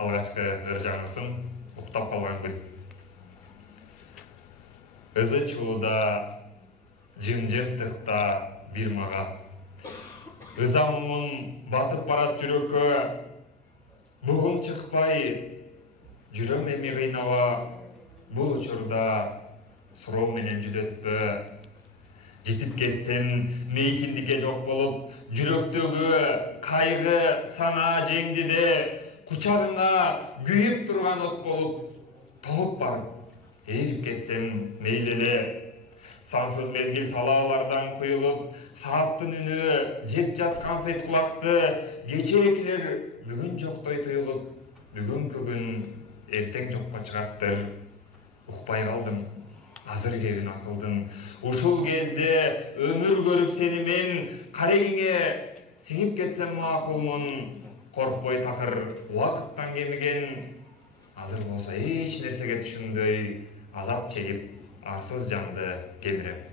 алгачкы жаңысын уктап калганбын. Ызы чууда, жымжырттыкта бир мага. Ызамымын батып барат жүрөккө, бугум чыкпай, жүрөм эми кыйнала. Бул учурда суроо менен жүдөтпө. Жетип кетсем, мейкиндикке жок болуп, жүрөктөгү кайгы сана жеңдиде, кучагыңа күйүп турган от болуп, толуп барып, эрип кетсем мейлеле. Сансыз мезгил салаалардан куюлуп, сааттын үнү жеп жаткан сыйткулакты, кечээкилер бүгүн жоктой туюлуп, бүгүн эртең жокко чыгаттыр. Укпай калдым, азыр кебин акылдын. Ушул кезде өмүр көрүп сени мен карегиңе сиңип кетсем макулмун. Коркпой такыр убакыттан кемиген, азыр болсо эч нерсеге түшүнбөй, азап чегип, арсыз жанды кемирем.